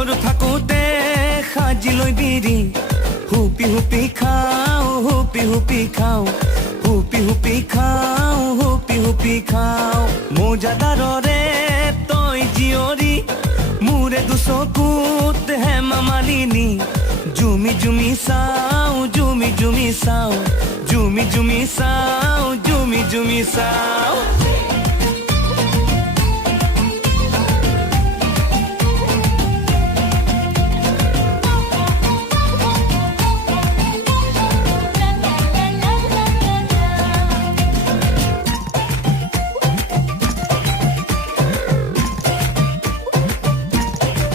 সৰু থাকোতে সাজি লৈ বিৰি হুপি হুপি খাওঁ হুপি হুপি খাওঁ হুপি হুপি খাওঁ হুপি হুপি খাওঁ মৌজাদাৰৰে তই জীয়ৰী মোৰে দুচকুত হেমা মালিনী জুমি জুমি চাওঁ জুমি জুমি চাওঁ জুমি জুমি চাওঁ জুমি জুমি চাওঁ